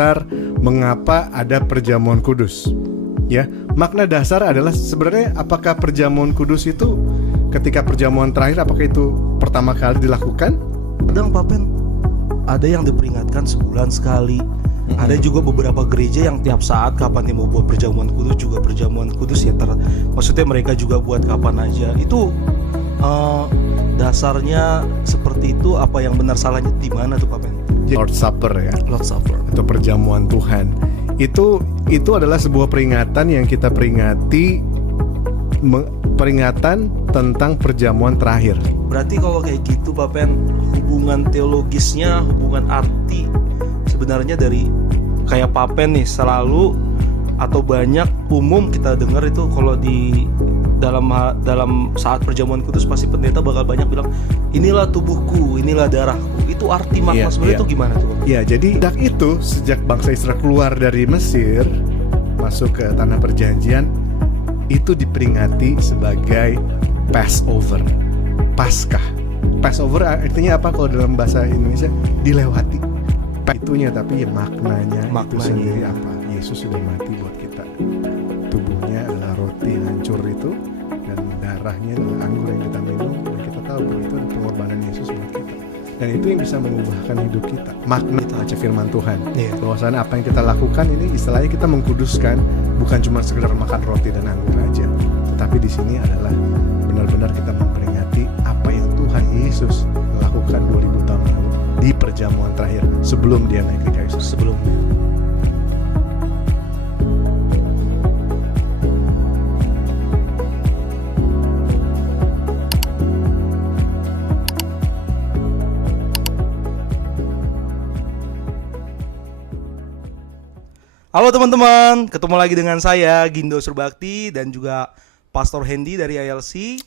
dasar mengapa ada perjamuan kudus. Ya, makna dasar adalah sebenarnya apakah perjamuan kudus itu ketika perjamuan terakhir, apakah itu pertama kali dilakukan? Kadang Pak Pen, ada yang diperingatkan sebulan sekali. Ada juga beberapa gereja yang tiap saat kapan dia mau buat perjamuan kudus juga perjamuan kudus ya. Maksudnya mereka juga buat kapan aja. Itu dasarnya seperti itu, apa yang benar salahnya di mana tuh Pak Pen? Lord Supper ya. Lord Supper atau perjamuan Tuhan. Itu adalah sebuah peringatan yang kita peringati, peringatan tentang perjamuan terakhir. Berarti kalau kayak gitu Pak Pen, hubungan teologisnya, hubungan arti sebenarnya dari kayak Pak Pen nih selalu atau banyak umum kita dengar itu kalau di dalam saat perjamuan kudus pasti pendeta bakal banyak bilang inilah tubuhku, inilah darahku. Itu arti makna sebenarnya itu gimana tuh? Ya, jadi sejak bangsa Israel keluar dari Mesir masuk ke tanah perjanjian itu diperingati sebagai Passover, Paskah. Passover artinya apa kalau dalam bahasa Indonesia? Dilewati. Itunya, tapi ya maknanya itu sendiri apa? Yesus sudah mati buat kita. Tubuhnya adalah roti yang hancur itu, dan darahnya adalah anggur yang kita minum, dan kita tahu bahwa itu adalah pengorbanan Yesus buat kita. Dan itu yang bisa mengubahkan hidup kita. Makna itu aja firman Tuhan. Bahwasanya apa yang kita lakukan ini istilahnya kita mengkuduskan, bukan cuma sekedar makan roti dan anggur aja, tetapi di sini adalah benar-benar kita memperingati apa yang Tuhan Yesus lakukan 2000 tahun lalu di perjamuan terakhir sebelum dia naik ke kayu salib. Sebelumnya. Halo teman-teman, ketemu lagi dengan saya Gindo Surbakti dan juga Pastor Hendy dari ILC.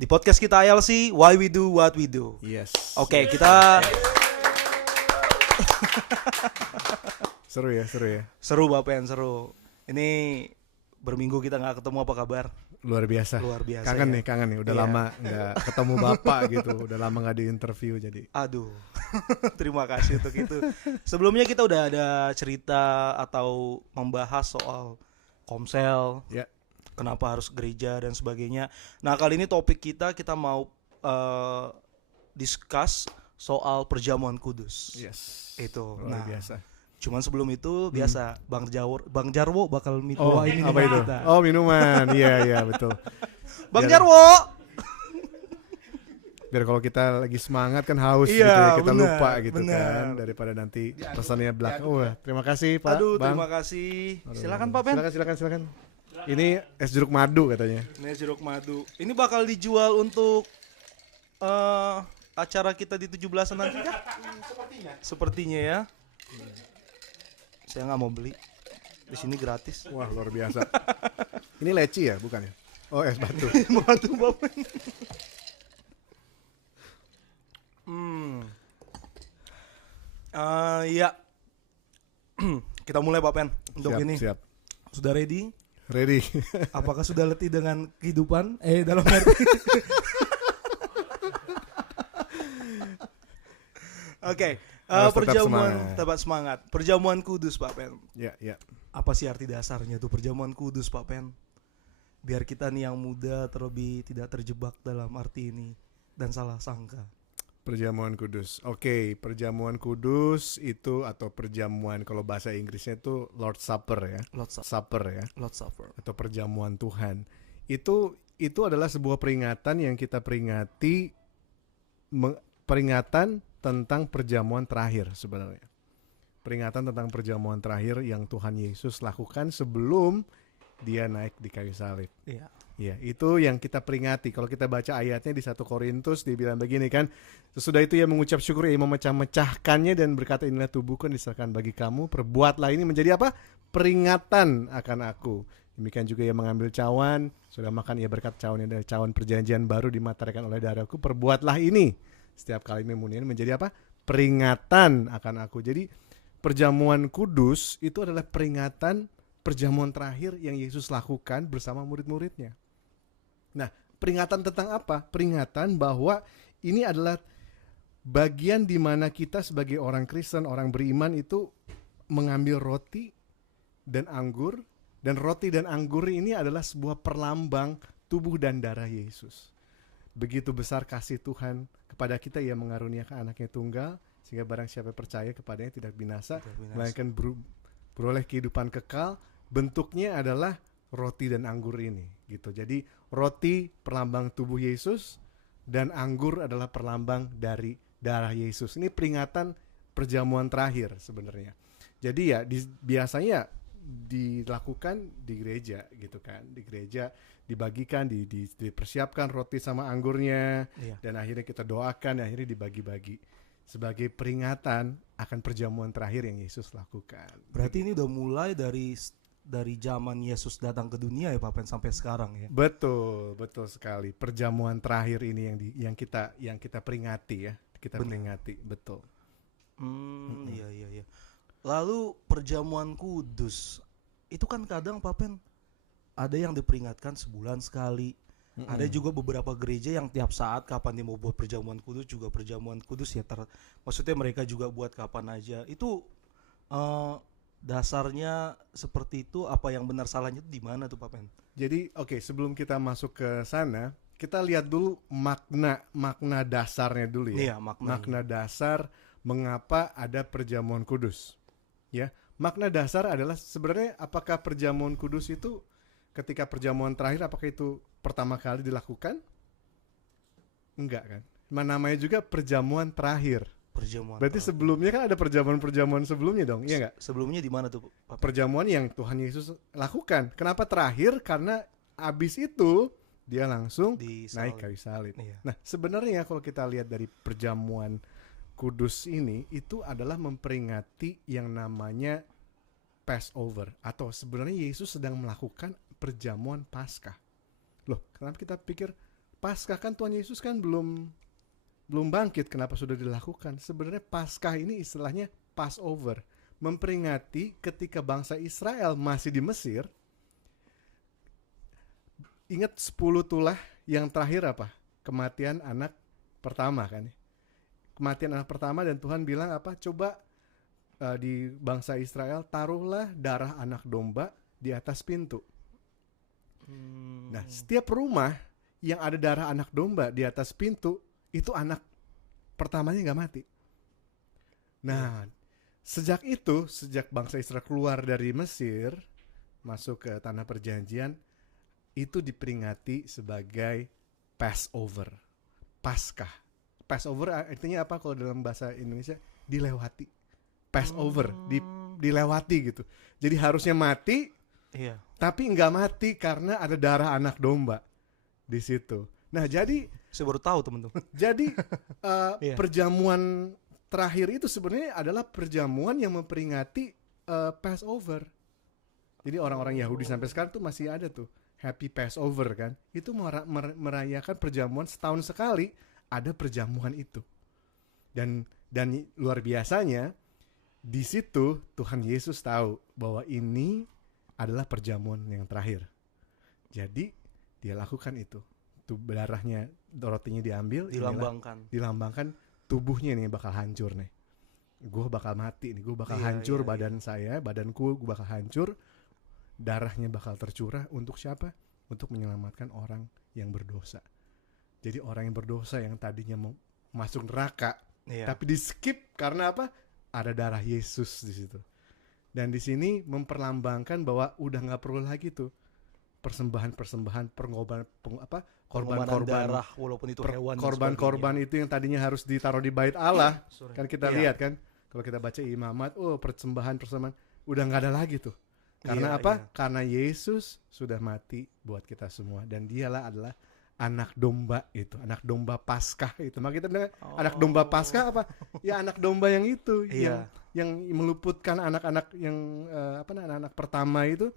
Di podcast kita ILC, Why We Do What We Do. Yes. Oke, kita Seru ya. seru Bapak, seru. Ini berminggu kita nggak ketemu, apa kabar? Luar biasa. Kangen nih. Udah lama nggak ketemu Bapak gitu. Udah lama nggak di interview jadi. Aduh. Terima kasih untuk itu. Sebelumnya kita udah ada cerita atau membahas soal komsel. Ya. Kenapa harus gereja dan sebagainya. Nah, kali ini topik kita mau discuss soal perjamuan kudus. Yes. Itu. Luar biasa. Cuman sebelum itu biasa Bang Jarwo bakal bawain apa itu? kita. Oh, minuman. Iya, betul. Bang Jarwo. Biar kalau kita lagi semangat kan haus gitu ya, kita lupa gitu kan, daripada nanti pesannya belakang. Terima kasih Pak. Aduh, Bang. Terima kasih. Silakan Pak Pen. Silakan. Ini es jeruk madu katanya. Ini es jeruk madu. Ini bakal dijual untuk acara kita di 17-an nanti kan? Sepertinya ya. Saya nggak mau beli. Di sini gratis. Wah, luar biasa. Ini leci ya, bukan ya? Oh, es batu. Batu Bapak. Ya. Kita mulai Pak Pen untuk ini. Siap. Sudah ready? Ready. Apakah sudah letih dengan kehidupan? Dalam arti. Oke. Perjamuan tetap semangat. Perjamuan kudus Pak Pen. Ya. Apa sih arti dasarnya tuh perjamuan kudus Pak Pen? Biar kita nih yang muda terlebih tidak terjebak dalam arti ini dan salah sangka. Perjamuan kudus. Oke, perjamuan kudus itu atau perjamuan kalau bahasa Inggrisnya itu Lord Supper ya. Lord Supper. Atau perjamuan Tuhan. Itu adalah sebuah peringatan yang kita peringati, peringatan tentang perjamuan terakhir sebenarnya. Peringatan tentang perjamuan terakhir yang Tuhan Yesus lakukan sebelum dia naik di kayu salib. Iya. Ya, itu yang kita peringati. Kalau kita baca ayatnya di 1 Korintus dibilang begini kan, sesudah itu ia mengucap syukur, ia memecah-mecahkannya dan berkata, inilah tubuhku yang diserahkan bagi kamu, perbuatlah ini menjadi apa? Peringatan akan aku. Demikian juga ia mengambil cawan, sudah makan ia berkata, cawan ini adalah cawan perjanjian baru dimateraikan oleh darahku, perbuatlah ini. Setiap kali memunian menjadi apa? Peringatan akan aku. Jadi perjamuan kudus itu adalah peringatan perjamuan terakhir yang Yesus lakukan bersama murid-muridnya. Nah, peringatan tentang apa? Peringatan bahwa ini adalah bagian di mana kita sebagai orang Kristen, orang beriman itu mengambil roti dan anggur, dan roti dan anggur ini adalah sebuah perlambang tubuh dan darah Yesus. Begitu besar kasih Tuhan kepada kita, Ia mengaruniakan anaknya tunggal, sehingga barang siapa percaya kepadanya tidak binasa, melainkan beroleh kehidupan kekal. Bentuknya adalah roti dan anggur ini gitu. Jadi roti perlambang tubuh Yesus, dan anggur adalah perlambang dari darah Yesus. Ini peringatan perjamuan terakhir sebenarnya. Jadi ya biasanya dilakukan di gereja gitu kan. Di gereja dibagikan, dipersiapkan roti sama anggurnya, dan akhirnya kita doakan, dan akhirnya dibagi-bagi sebagai peringatan akan perjamuan terakhir yang Yesus lakukan. Berarti ini udah mulai dari zaman Yesus datang ke dunia ya Pak Pen, sampai sekarang ya. Betul sekali. Perjamuan terakhir ini yang kita peringati ya. Kita peringati, betul. Iya. Lalu perjamuan kudus itu kan kadang Pak Pen ada yang diperingatkan sebulan sekali. Ada juga beberapa gereja yang tiap saat kapan dia mau buat perjamuan kudus juga perjamuan kudus ya. Maksudnya mereka juga buat kapan aja. Itu dasarnya seperti itu, apa yang benar salahnya itu di mana tuh Pak Pen? Jadi sebelum kita masuk ke sana, kita lihat dulu makna dasarnya dulu ya. Iya, makna dasar mengapa ada perjamuan kudus. Ya, makna dasar adalah sebenarnya apakah perjamuan kudus itu ketika perjamuan terakhir, apakah itu pertama kali dilakukan? Enggak kan? Namanya juga perjamuan terakhir. Berarti sebelumnya kan ada perjamuan sebelumnya dong, iya nggak? Sebelumnya di mana tuh Pak? Perjamuan yang Tuhan Yesus lakukan. Kenapa terakhir? Karena abis itu dia langsung naik kayu salib. Iya. Nah sebenarnya kalau kita lihat dari perjamuan kudus ini, itu adalah memperingati yang namanya Passover, atau sebenarnya Yesus sedang melakukan perjamuan Paskah. Loh, kenapa kita pikir Paskah kan Tuhan Yesus kan belum bangkit, kenapa sudah dilakukan? Sebenarnya Paskah ini istilahnya Passover, memperingati ketika bangsa Israel masih di Mesir. Ingat 10 tulah yang terakhir apa? Kematian anak pertama kan. Kematian anak pertama, dan Tuhan bilang apa? Coba di bangsa Israel taruhlah darah anak domba di atas pintu. Nah, setiap rumah yang ada darah anak domba di atas pintu, itu anak pertamanya gak mati. Nah, sejak bangsa Israel keluar dari Mesir, masuk ke tanah perjanjian, itu diperingati sebagai Passover, Paskah. Passover artinya apa kalau dalam bahasa Indonesia? Dilewati. Passover, dilewati gitu. Jadi harusnya mati, tapi nggak mati karena ada darah anak domba di situ. Nah, jadi saya baru tahu teman-teman. Jadi perjamuan terakhir itu sebenarnya adalah perjamuan yang memperingati Passover. Jadi orang-orang Yahudi sampai sekarang tuh masih ada tuh Happy Passover kan. Itu merayakan perjamuan setahun sekali, ada perjamuan itu. Dan luar biasanya di situ Tuhan Yesus tahu bahwa ini adalah perjamuan yang terakhir. Jadi dia lakukan itu. Darahnya, rotinya diambil, dilambangkan tubuhnya nih bakal hancur nih. Gue bakal mati nih, gue bakal hancur badanku gue bakal hancur. Darahnya bakal tercurah untuk siapa? Untuk menyelamatkan orang yang berdosa. Jadi orang yang berdosa yang tadinya mau masuk neraka, tapi di skip karena apa? Ada darah Yesus di situ. Dan di sini memperlambangkan bahwa udah nggak perlu lagi tuh persembahan korban-korban darah, walaupun itu hewan, korban-korban itu yang tadinya harus ditaruh di bait Allah. Kan kita lihat kan kalau kita baca Imamat, persembahan udah nggak ada lagi tuh. Karena apa? Karena Yesus sudah mati buat kita semua, dan dialah adalah anak domba itu, anak domba Paskah itu. Maka kita bilang anak domba Paskah apa? Ya anak domba yang itu, yang meluputkan anak-anak yang anak-anak pertama itu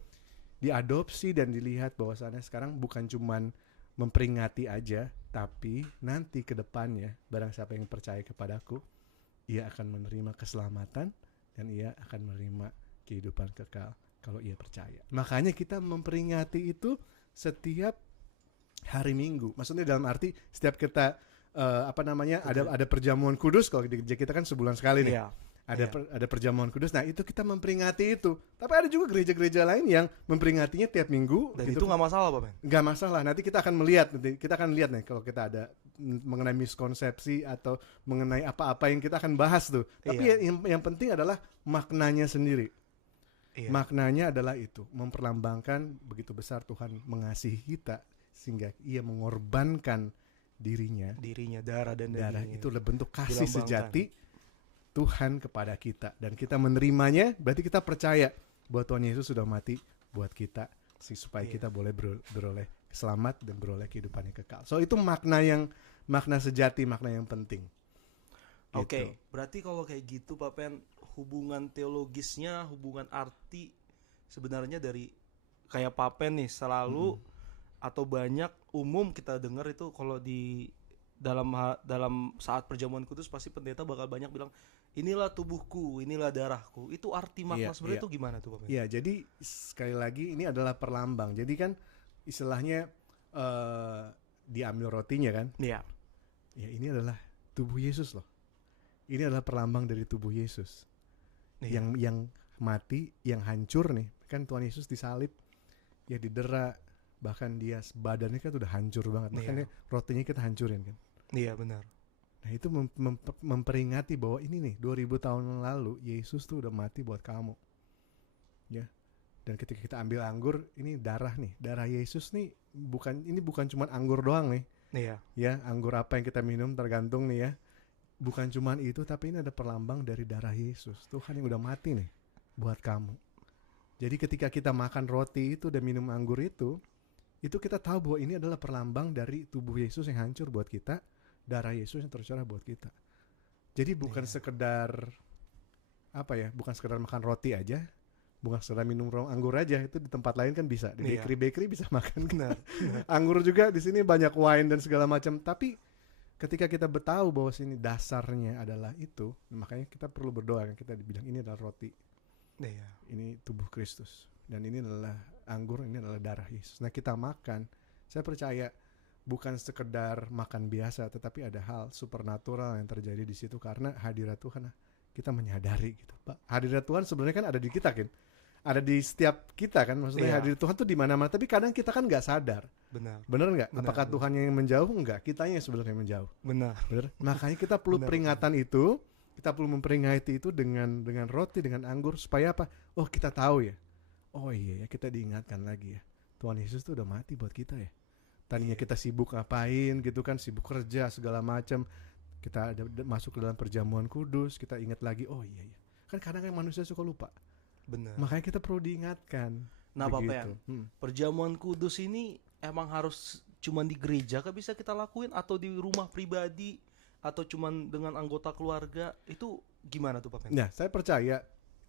diadopsi dan dilihat bahwasannya sekarang bukan cuman memperingati aja, tapi nanti ke depannya barang siapa yang percaya kepadaku, ia akan menerima keselamatan dan ia akan menerima kehidupan kekal kalau ia percaya. Makanya kita memperingati itu setiap hari Minggu. Maksudnya dalam arti setiap kita ada perjamuan kudus, kalau di gereja kita kan sebulan sekali nih. Ada Iya. ada perjamuan kudus. Nah, itu kita memperingati itu. Tapi ada juga gereja-gereja lain yang memperingatinya tiap minggu. Dan gitu. itu nggak masalah, Pak Ben. Nggak masalah. Nanti kita akan melihat. Kita akan lihat nih kalau kita ada mengenai miskonsepsi atau mengenai apa-apa yang kita akan bahas tuh. Tapi Iya. yang penting adalah maknanya sendiri. Iya. Maknanya adalah itu, memperlambangkan begitu besar Tuhan mengasihi kita sehingga Ia mengorbankan dirinya. Darah dan Darah dagingnya. itu adalah bentuk kasih Dilambangkan. sejati Tuhan kepada kita, dan kita menerimanya. Berarti kita percaya bahwa Tuhan Yesus sudah mati buat kita supaya Iya. kita boleh beroleh selamat dan beroleh kehidupan yang kekal. So itu makna sejati, makna yang penting. Oke, Gitu. berarti kalau kayak gitu Pak Pen, hubungan teologisnya, hubungan arti sebenarnya dari kayak Pak Pen nih selalu atau banyak umum kita dengar itu kalau di dalam saat perjamuan kudus pasti pendeta bakal banyak bilang inilah tubuhku, inilah darahku. Itu arti makna Iya, sebenarnya iya. itu gimana tuh Pak Pen? Ya, jadi sekali lagi ini adalah perlambang. Jadi kan istilahnya diambil rotinya kan. Iya. Ya, ini adalah tubuh Yesus loh. Ini adalah perlambang dari tubuh Yesus. Iya. Yang mati, yang hancur nih. Kan Tuhan Yesus disalib, ya didera, bahkan dia badannya kan udah hancur banget. Iya. Makanya rotinya kita hancurin kan. Iya, benar. Nah, itu memperingati bahwa ini nih 2000 tahun lalu Yesus tuh udah mati buat kamu. Ya. Dan ketika kita ambil anggur, ini darah nih. Darah Yesus nih bukan cuma anggur doang nih. Iya. Ya, anggur apa yang kita minum tergantung nih ya. Bukan cuman itu, tapi ini ada perlambang dari darah Yesus. Tuhan yang udah mati nih buat kamu. Jadi ketika kita makan roti itu dan minum anggur itu kita tahu bahwa ini adalah perlambang dari tubuh Yesus yang hancur buat kita, darah Yesus yang tercurah buat kita. Jadi bukan sekedar bukan sekedar makan roti aja, bukan sekedar minum anggur aja. Itu di tempat lain kan bisa, di bakery bisa makan. Benar. Anggur juga di sini banyak wine dan segala macam. Tapi ketika kita tahu bahwa sini dasarnya adalah itu, makanya kita perlu berdoa. Kita dibilang ini adalah roti, Iya. ini tubuh Kristus, dan ini adalah anggur, ini adalah darah Yesus. Nah, kita makan, saya percaya bukan sekedar makan biasa, tetapi ada hal supernatural yang terjadi di situ karena hadirat Tuhan. Kita menyadari gitu, Pak. Hadirat Tuhan sebenarnya kan ada di kita kan, ada di setiap kita kan. Maksudnya Iya. hadirat Tuhan tuh di mana-mana. Tapi kadang kita kan nggak sadar. Benar. Bener nggak? Benar, Apakah benar. Tuhan yang menjauh? Enggak. Kitanya yang sebenarnya menjauh. Benar. Bener? Makanya kita perlu Benar, peringatan itu. Kita perlu memperingati itu dengan roti, dengan anggur, supaya apa? Oh, kita tahu ya. Oh iya ya, kita diingatkan lagi ya. Tuhan Yesus tuh udah mati buat kita ya. Tadinya kita sibuk ngapain gitu kan, sibuk kerja segala macam. Kita masuk ke dalam perjamuan kudus, kita ingat lagi, oh iya ya. Kan kadang kan manusia suka lupa. Benar. Makanya kita perlu diingatkan. Nah, Pak Begitu. Pen, perjamuan kudus ini emang harus cuman di gereja kah bisa kita lakuin atau di rumah pribadi atau cuman dengan anggota keluarga? Itu gimana tuh Pak Pen? Nah, saya percaya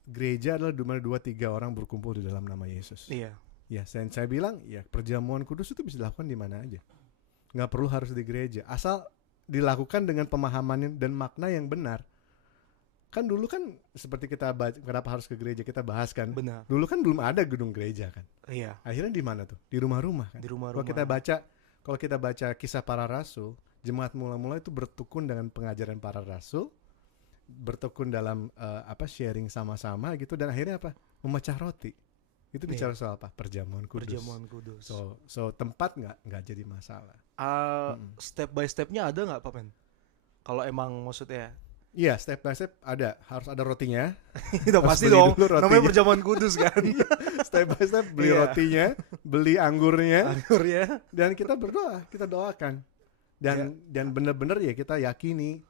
gereja adalah di mana 2-3 orang berkumpul di dalam nama Yesus. Iya. Ya, saya bilang ya perjamuan kudus itu bisa dilakukan di mana aja. Nggak perlu harus di gereja, asal dilakukan dengan pemahaman dan makna yang benar. Kan dulu kan seperti kita kenapa harus ke gereja kita bahas kan. Benar. Dulu kan belum ada gedung gereja kan. Iya. Akhirnya di mana tuh? Di rumah-rumah kan. Di rumah-rumah. Kalau kita baca kisah para rasul, jemaat mula-mula itu bertekun dengan pengajaran para rasul, bertekun dalam sharing sama-sama gitu, dan akhirnya apa? Memecah roti. Itu bicara soal apa? Perjamuan kudus. Perjamuan kudus. So tempat nggak jadi masalah. Step by stepnya ada nggak Pak Pen? Kalau emang maksudnya Iya, step by step ada. Harus ada rotinya. Udah Harus pasti beli dong. dulu rotinya. Namanya perjamuan kudus kan. Step by step beli Iya. rotinya, beli anggurnya, Akhirnya. dan kita berdoa, kita doakan. Dan benar-benar ya kita yakini.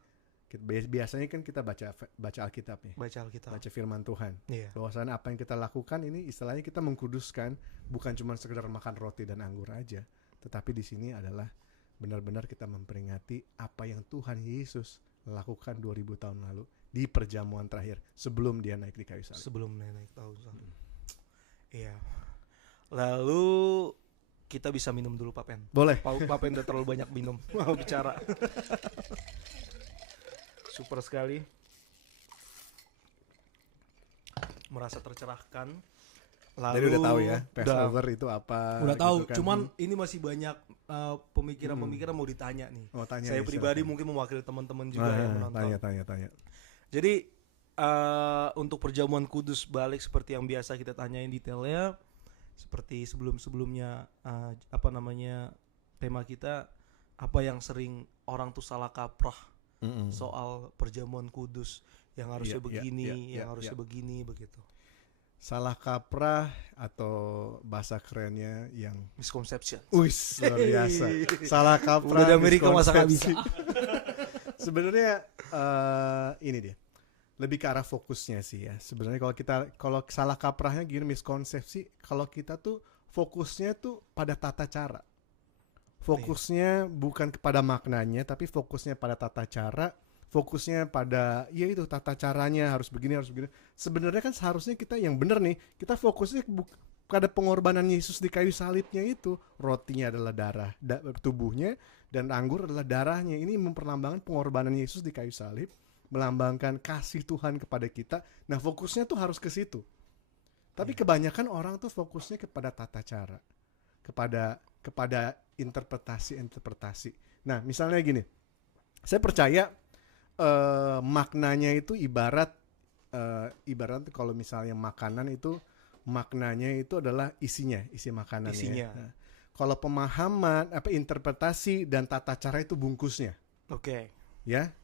Biasanya kan kita baca Alkitab ya. Baca Alkitab. Baca firman Tuhan. Iya. Bahwasanya apa yang kita lakukan ini istilahnya kita mengkuduskan, bukan cuma sekedar makan roti dan anggur aja, tetapi di sini adalah benar-benar kita memperingati apa yang Tuhan Yesus lakukan 2000 tahun lalu di perjamuan terakhir sebelum dia naik di kayu salib. Sebelum naik tahun salib. Iya. Lalu kita bisa minum dulu Pak Pen. Boleh. Pak Pen udah terlalu banyak minum. Mau bicara. Super sekali. Merasa tercerahkan. Lalu Jadi udah tahu ya, Passover itu apa. Udah tahu, gitu kan. cuman ini masih banyak pemikiran-pemikiran mau ditanya nih. Oh, tanya Saya ya, pribadi silakan. mungkin mewakili teman-teman juga yang menonton. Tanya. Jadi Untuk perjamuan kudus balik seperti yang biasa kita tanyain detailnya, seperti sebelum-sebelumnya, apa namanya, tema kita, apa yang sering orang tuh salah kaprah soal perjamuan kudus, yang harusnya begini, yang harusnya begini, begitu. Salah kaprah atau bahasa kerennya yang Misconception. wis luar biasa. Salah kaprah. Udah di Amerika masa nggak bisa. Sebenarnya ini dia. Lebih ke arah fokusnya sih ya. Sebenarnya kalau salah kaprahnya gini, miskonsepsi, kalau kita tuh fokusnya tuh pada tata cara. Fokusnya bukan kepada maknanya, tapi fokusnya pada tata cara. Fokusnya pada ya itu tata caranya, harus begini. Sebenarnya kan seharusnya kita yang benar nih, kita fokusnya pada pengorbanan Yesus di kayu salibnya itu. Rotinya adalah darah tubuhnya, dan anggur adalah darahnya. Ini memperlambangkan pengorbanan Yesus di kayu salib, melambangkan kasih Tuhan kepada kita. Nah, fokusnya tuh harus ke situ. Tapi kebanyakan orang tuh fokusnya kepada tata cara, kepada interpretasi. Nah, misalnya gini, saya percaya maknanya itu ibarat kalau misalnya makanan itu maknanya itu adalah isi makanannya. Nah, kalau pemahaman interpretasi dan tata cara itu bungkusnya. Oke. Ya.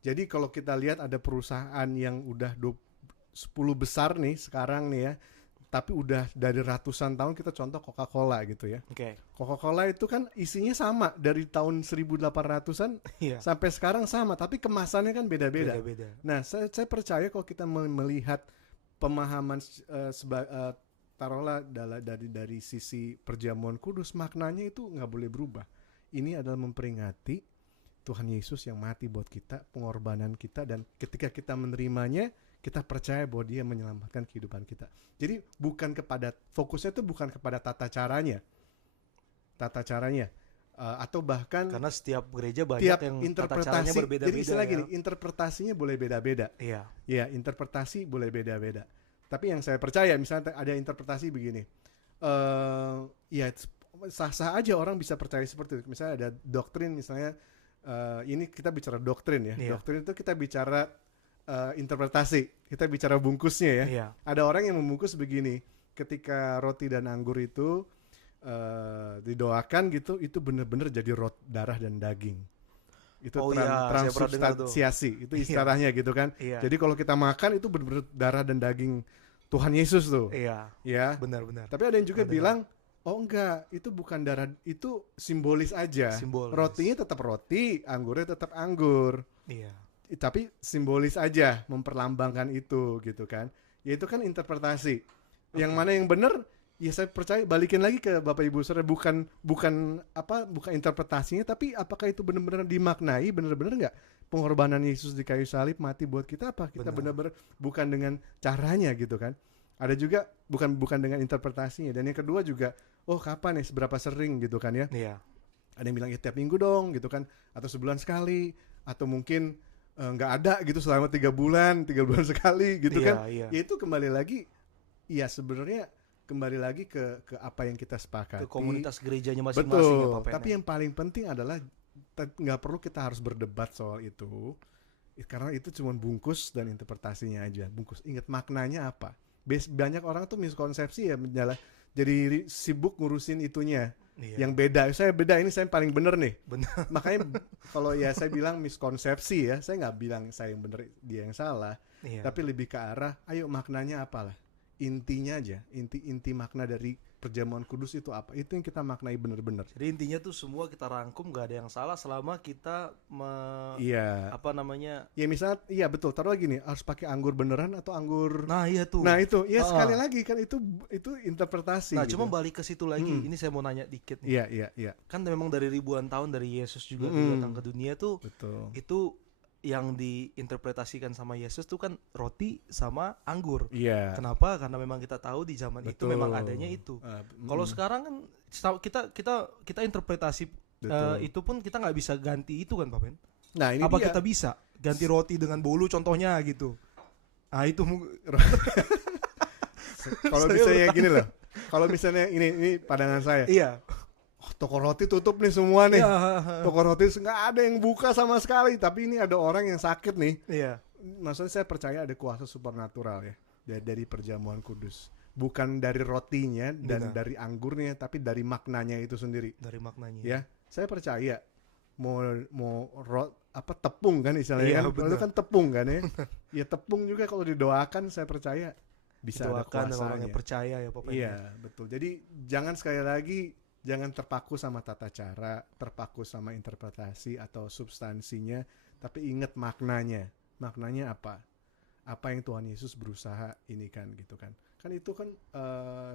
Jadi kalau kita lihat ada perusahaan yang udah 10 besar nih sekarang nih ya, tapi udah dari ratusan tahun, kita contoh Coca-Cola gitu ya. Oke. Coca-Cola itu kan isinya sama dari tahun 1800-an sampai sekarang sama, tapi kemasannya kan beda-beda. Nah, saya percaya kalau kita melihat pemahaman taruhlah dari sisi perjamuan kudus, maknanya itu nggak boleh berubah. Ini adalah memperingati Tuhan Yesus yang mati buat kita, pengorbanan kita, dan ketika kita menerimanya, kita percaya bahwa dia menyelamatkan kehidupan kita. Jadi fokusnya itu bukan kepada tata caranya, atau bahkan karena setiap gereja banyak tiap yang interpretasi tata caranya berbeda-beda. Jadi istilah gini, interpretasinya boleh beda-beda. Iya. Ya, interpretasi boleh beda-beda. Tapi yang saya percaya, misalnya ada interpretasi begini, ya sah-sah aja orang bisa percaya seperti itu. Misalnya ada doktrin, misalnya ini kita bicara doktrin ya. Iya. Doktrin itu kita bicara interpretasi, kita bicara bungkusnya ya. Iya. Ada orang yang membungkus begini, ketika roti dan anggur itu didoakan gitu, itu benar-benar jadi darah dan daging. Itu transubstansiasi, itu istilahnya gitu kan. Iya. Jadi kalau kita makan itu benar-benar darah dan daging Tuhan Yesus tuh. Iya. Ya. Benar-benar. Tapi ada yang juga bilang, oh enggak, itu bukan darah, itu simbolis aja. Rotinya tetap roti, anggurnya tetap anggur. Iya. Tapi simbolis aja, memperlambangkan itu gitu kan. Ya itu kan interpretasi. Yang mana yang benar? Ya saya percaya, balikin lagi ke Bapak Ibu Saudara, bukan interpretasinya, tapi apakah itu benar-benar dimaknai, benar-benar enggak pengorbanan Yesus di kayu salib mati buat kita, apa kita benar-benar bukan dengan caranya gitu kan. Ada juga bukan dengan interpretasinya. Dan yang kedua juga, oh kapan ya, seberapa sering gitu kan ya. Iya. Ada yang bilang ya tiap minggu dong gitu kan, atau sebulan sekali, atau mungkin nggak ada gitu selama 3 bulan sekali gitu kan. Ya itu kembali lagi, ya sebenarnya kembali lagi ke apa yang kita sepakati, ke komunitas gerejanya masing-masing. Betul. Tapi yang paling penting adalah nggak perlu kita harus berdebat soal itu, karena itu cuma bungkus dan interpretasinya aja. Bungkus, ingat maknanya apa. Banyak orang tuh miskonsepsi ya, jadi sibuk ngurusin itunya. Yang beda, saya paling bener nih. Benar. Makanya kalau ya saya bilang miskonsepsi ya, saya nggak bilang saya yang bener dia yang salah. Tapi lebih ke arah, ayo maknanya apalah, intinya aja, inti makna dari perjamuan kudus itu apa, itu yang kita maknai bener-bener. Jadi intinya tuh semua kita rangkum, nggak ada yang salah selama kita apa namanya? Ya misalnya, iya betul. Taruh lagi nih, harus pakai anggur beneran atau anggur? Nah iya tuh. Nah itu, ya sekali lagi kan itu interpretasi. Nah gitu. cuma balik ke situ lagi. Ini saya mau nanya dikit nih. Iya. Kan memang dari ribuan tahun dari Yesus juga datang ke dunia tuh. Betul. Itu yang diinterpretasikan sama Yesus tuh kan roti sama anggur. Iya. Kenapa? Karena memang kita tahu di zaman itu memang adanya itu. Kalau sekarang kan kita interpretasi itu pun kita nggak bisa ganti itu kan, Pak Ben? Nah ini apa dia. kita bisa ganti roti dengan bolu contohnya gitu? Ah itu kalau misalnya gini loh. Kalau misalnya ini pandangan saya. Iya. Toko roti tutup nih semua nih. Toko roti nggak ada yang buka sama sekali. Tapi ini ada orang yang sakit nih. Iya. maksudnya saya percaya ada kuasa supernatural ya dari perjamuan kudus. Bukan dari rotinya dan Benar. dari anggurnya, tapi dari maknanya itu sendiri. Dari maknanya. Ya, saya percaya tepung kan istilahnya Iya, kan. Kalau itu benar. kan tepung kan ya. Ya tepung juga kalau didoakan saya percaya bisa ada Doakan dan orang kuasanya. yang percaya ya Papa. Iya, betul. Jadi jangan sekali lagi jangan terpaku sama tata cara, terpaku sama interpretasi atau substansinya, tapi ingat maknanya. Maknanya apa? Apa yang Tuhan Yesus berusaha ini kan gitu kan. Kan itu kan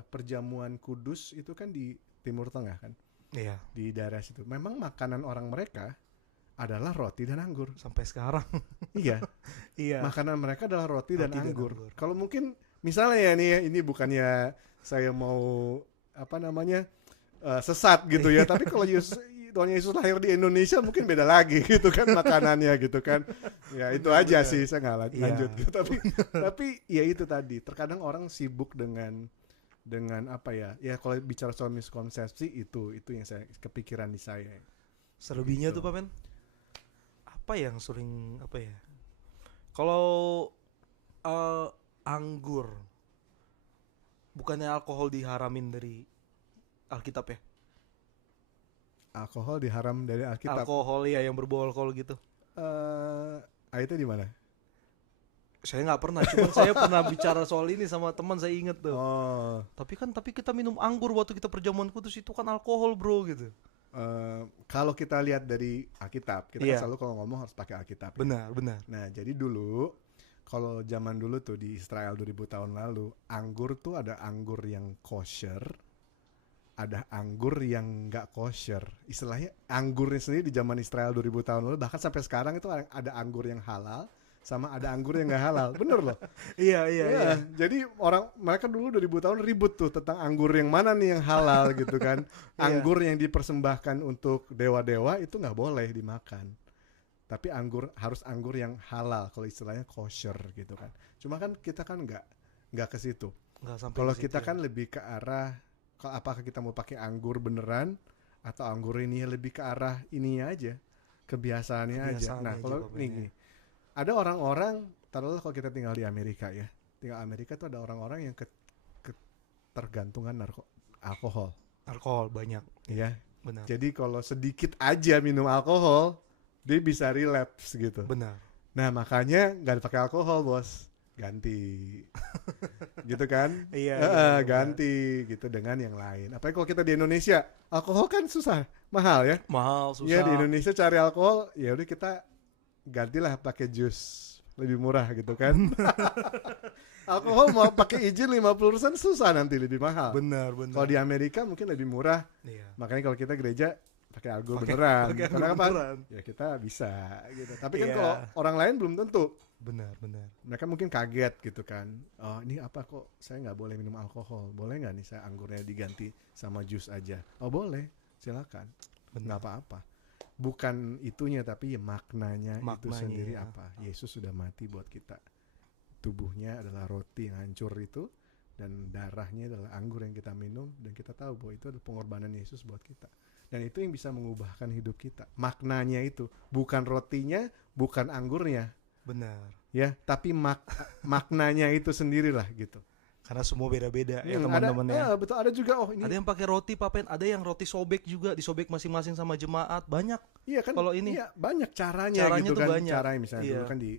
perjamuan kudus itu kan di Timur Tengah kan. Iya. Di daerah situ. Memang makanan orang mereka adalah roti dan anggur. Sampai sekarang. Iya. Iya. Makanan mereka adalah roti dan Roti dan anggur. anggur. Kalau mungkin misalnya ya nih ya, ini bukannya saya mau sesat gitu ya, tapi kalau Tuhan Yesus lahir di Indonesia mungkin beda lagi gitu kan makanannya gitu kan. Ya itu aja sih, saya nggak lanjut gitu. Tapi ya itu tadi, terkadang orang sibuk dengan apa ya? Ya kalau bicara soal miskonsepsi itu yang saya kepikiran di saya. Selebihnya Gitu. tuh Pak Ben, apa yang sering apa ya? Kalau anggur, bukannya alkohol diharamin dari Alkitab ya? Alkohol diharam dari Alkitab. Alkohol ya yang berbau alkohol gitu. Ayatnya di mana? Saya nggak pernah, cuman saya pernah bicara soal ini sama teman, saya inget tuh. Oh, Tapi kita minum anggur waktu kita perjamuan kudus itu kan alkohol bro gitu. kalau kita lihat dari Alkitab, kita Iya. kan selalu kalau ngomong harus pakai Alkitab. Ya? Benar. Nah, jadi dulu kalau zaman dulu tuh di Israel 2000 tahun lalu, anggur tuh ada anggur yang kosher, ada anggur yang nggak kosher. Istilahnya anggurnya sendiri di zaman Israel 2000 tahun lalu, bahkan sampai sekarang itu ada anggur yang halal sama ada anggur yang nggak halal. Bener loh. Iya. Jadi mereka dulu 2000 tahun ribut tuh tentang anggur yang mana nih yang halal gitu kan. Anggur yang dipersembahkan untuk dewa-dewa itu nggak boleh dimakan. Tapi harus anggur yang halal, kalau istilahnya kosher gitu kan. Cuma kan kita kan nggak ke situ. Nggak sampai Kalau ke situ kita ya. kan lebih ke arah apakah kita mau pakai anggur beneran atau anggur ini lebih ke arah ininya aja, kebiasaannya aja. Nah, Kebiasaannya kalau aja, nih Bapaknya. ada orang-orang, taruhlah kalau kita tinggal di Amerika ya. Tinggal Amerika tuh ada orang-orang yang ketergantungan alkohol. Alkohol banyak. Ya. Benar. Jadi kalau sedikit aja minum alkohol, dia bisa relapse gitu. Benar. Nah, makanya nggak pakai alkohol, Bos. Ganti. Gitu kan? Iya, ganti gitu dengan yang lain. Apalagi kalau kita di Indonesia, alkohol kan susah, mahal ya. Mahal, susah. Ya di Indonesia cari alkohol, ya udah kita gantilah pakai jus, lebih murah gitu kan. Alkohol mau pakai izin 50% susah, nanti lebih mahal. Benar. Kalau di Amerika mungkin lebih murah. Iya. Makanya kalau kita gereja pakai anggur beneran. pakai Karena anggur apa? beneran. Ya kita bisa gitu. Tapi kan Iya. kalau orang lain belum tentu. Benar. Mereka mungkin kaget gitu kan. Oh, ini apa kok saya nggak boleh minum alkohol? Boleh nggak nih saya anggurnya diganti sama jus aja? Oh boleh, silakan. Benar. Nggak apa-apa. Bukan itunya tapi ya maknanya itu Maknanya, sendiri ya. apa? Yesus sudah mati buat kita. Tubuhnya adalah roti yang hancur itu, dan darahnya adalah anggur yang kita minum, dan kita tahu bahwa itu adalah pengorbanan Yesus buat kita. Dan itu yang bisa mengubahkan hidup kita. Maknanya itu bukan rotinya, bukan anggurnya, Benar. ya, tapi maknanya itu sendirilah gitu. Karena semua beda-beda ya Ada, teman-teman ya. betul, ada juga ini. Ada yang pakai roti papen, ada yang roti sobek juga, disobek masing-masing sama jemaat, banyak. Iya kan, kalau ini- iya, banyak caranya Caranya gitu tuh kan. banyak. Caranya misalnya Iya. dulu kan di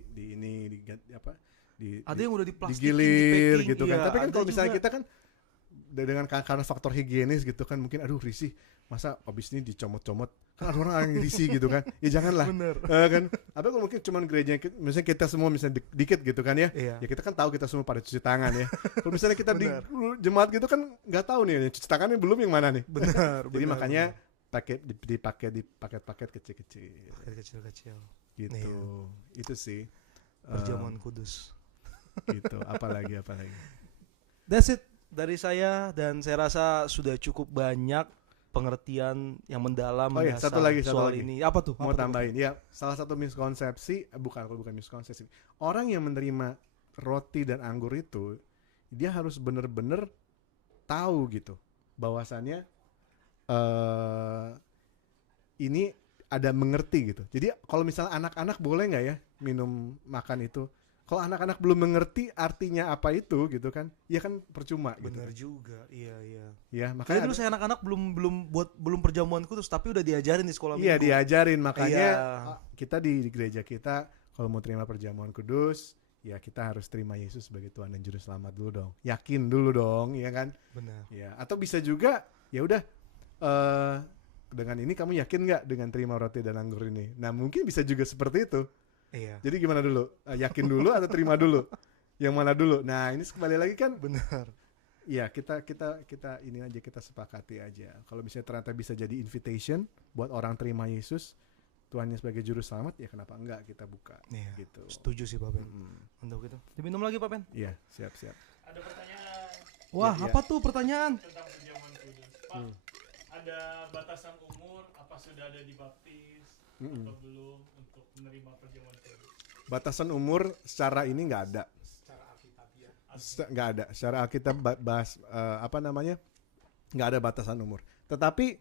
Ada yang udah diplastikin, digilir di-packing, gitu kan. iya, Tapi kan ada kalau misalnya juga. kita kan dengan karena faktor higienis gitu kan, mungkin aduh risih, masa abis ini dicomot-comot, kan ada orang yang risih gitu kan. Ya janganlah. Bener. Kan. Apa kalau mungkin cuman gereja misalnya kita semua misalnya dikit gitu kan ya. Iya. Ya kita kan tahu kita semua pada cuci tangan ya. Kalau misalnya kita di Bener. jemaat gitu kan nggak tahu nih cuci tangannya belum yang mana nih. Benar. Jadi makanya dipakai di paket-paket kecil-kecil kecil-kecil. gitu. Iya. Itu sih Perjamuan kudus. gitu. Apalagi That's it dari saya, dan saya rasa sudah cukup banyak pengertian yang mendalam Oh iya, mendasar satu lagi. soal ini. Apa tuh? Mau Apa tuh? tambahin ya, salah satu miskonsepsi bukan miskonsepsi, orang yang menerima roti dan anggur itu dia harus benar-benar tahu gitu bahwasannya ini ada mengerti gitu. Jadi kalau misalnya anak-anak boleh nggak ya makan itu? Kalau anak-anak belum mengerti artinya apa itu gitu kan, ya kan percuma gitu. Benar Kan. juga. Iya. Ya, Makanya makanya dulu saya anak-anak belum perjamuan kudus, tapi udah diajarin di sekolah iya minggu. diajarin, makanya Iya. kita di gereja kita kalau mau terima perjamuan kudus, ya kita harus terima Yesus sebagai Tuhan dan Juru Selamat dulu dong. Yakin dulu dong, ya kan? Benar. Ya, atau bisa juga ya udah dengan ini kamu yakin nggak dengan terima roti dan anggur ini? Nah, mungkin bisa juga seperti itu. Iya. Jadi gimana dulu? Yakin dulu atau terima dulu? Yang mana dulu? Nah, ini kembali lagi kan Benar. ya kita ini aja, kita sepakati aja. Kalau misalnya ternyata bisa jadi invitation buat orang terima Yesus Tuhannya sebagai juru selamat, ya kenapa enggak kita buka. Iya. Gitu. Setuju sih Pak Ben. Untuk itu. Diminum lagi Pak Ben. Iya, siap. Ada pertanyaan Wah, Iya. apa tuh pertanyaan? tentang perjamuan kudus. Pak, ada batasan umur apa sudah ada dibaptis atau belum untuk menerima perjamuan kudus? Batasan umur secara ini nggak ada. Secara alkitabiah. Nggak ada. Secara Alkitab bahas nggak ada batasan umur. Tetapi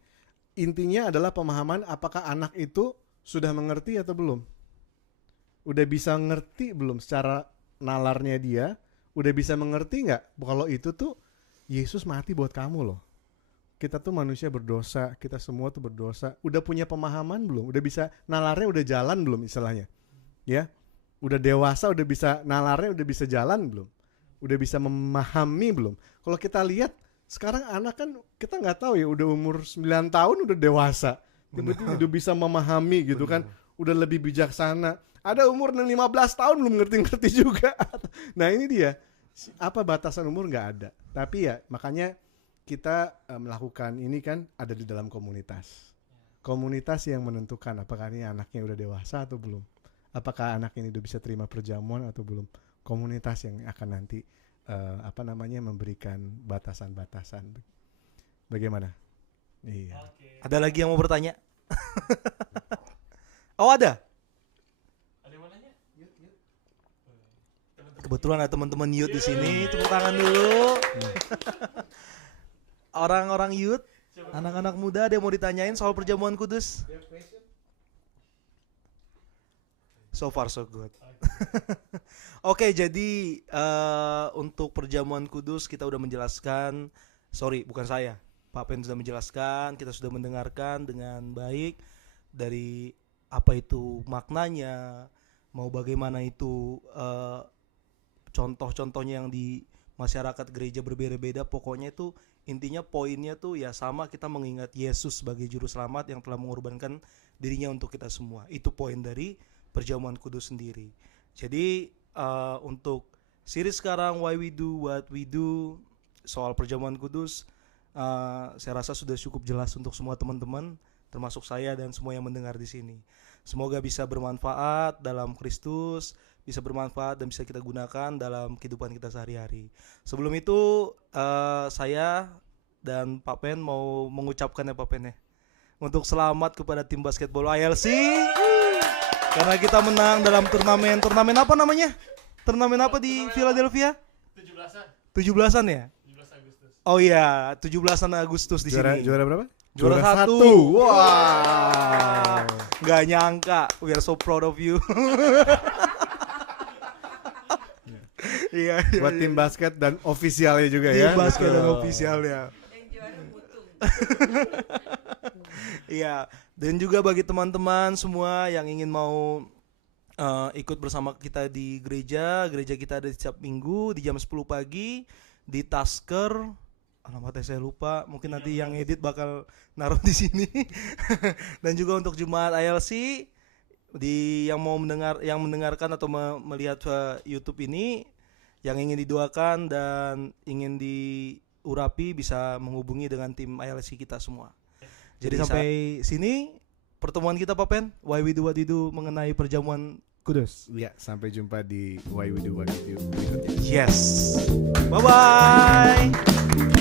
intinya adalah pemahaman apakah anak itu sudah mengerti atau belum. Udah bisa ngerti belum secara nalarnya dia. Udah bisa mengerti nggak kalau itu tuh Yesus mati buat kamu loh. Kita tuh manusia berdosa, kita semua tuh berdosa. Udah punya pemahaman belum? Udah bisa nalarnya udah jalan belum istilahnya? Ya, udah dewasa, udah bisa nalarnya, udah bisa jalan belum? Udah bisa memahami belum? Kalau kita lihat sekarang anak kan kita nggak tahu ya, udah umur 9 tahun udah dewasa, tiba-tiba udah bisa memahami gitu kan, udah lebih bijaksana. Ada umur 15 tahun belum ngerti-ngerti juga. Nah ini dia, apa batasan umur nggak ada. Tapi ya makanya kita melakukan ini kan ada di dalam komunitas. Komunitas yang menentukan apakah ini anaknya udah dewasa atau belum. Apakah anak ini udah bisa terima perjamuan atau belum. Komunitas yang akan nanti memberikan batasan-batasan. Bagaimana? Iya. Oke. Ada lagi yang mau bertanya? Oh, ada. Ada yang mau nanya? Kebetulan ada teman-teman youth di sini. Tepuk tangan dulu. Orang-orang youth, anak-anak muda ada yang mau ditanyain soal perjamuan kudus? So far so good. Oke, jadi untuk perjamuan kudus kita udah menjelaskan. Sorry, bukan saya. Pak Pen sudah menjelaskan. Kita sudah mendengarkan dengan baik dari apa itu maknanya, mau bagaimana itu contoh-contohnya yang di masyarakat gereja berbeda-beda. Pokoknya itu intinya poinnya tuh ya sama, kita mengingat Yesus sebagai juru selamat yang telah mengorbankan dirinya untuk kita semua. Itu poin dari perjamuan kudus sendiri. Jadi untuk series sekarang Why We Do What We Do soal perjamuan kudus, saya rasa sudah cukup jelas untuk semua teman-teman, termasuk saya dan semua yang mendengar di sini. Semoga bisa bermanfaat dalam Kristus, bisa bermanfaat dan bisa kita gunakan dalam kehidupan kita sehari-hari. Sebelum itu saya dan Pak Pen mau mengucapkan ya Pak Pen ya, untuk selamat kepada tim basketball ILC karena kita menang dalam turnamen apa namanya? Turnamen apa di Philadelphia? 17-an. 17-an ya? 17 Agustus. Oh iya, 17-an Agustus di sini. Juara berapa? Juara satu. Wow. Gak nyangka. We are so proud of you. Iya. Buat tim basket dan ofisialnya juga ya. Tim basket dan Oh. ofisialnya. Yang juara Butung. Iya. Dan juga bagi teman-teman semua yang ingin mau ikut bersama kita di gereja kita ada setiap minggu di jam 10 pagi di Tasker. Alamatnya saya lupa, mungkin nanti yang edit bakal naruh di sini. Dan juga untuk Jemaat ILC yang mau mendengarkan atau melihat YouTube ini, yang ingin didoakan dan ingin diurapi bisa menghubungi dengan tim ILC kita semua. Jadi sampai sini pertemuan kita Pak Pen, Why We Do What We Do mengenai perjamuan kudus. Ya, sampai jumpa di Why We Do What We Do berikutnya. Yes. Bye bye.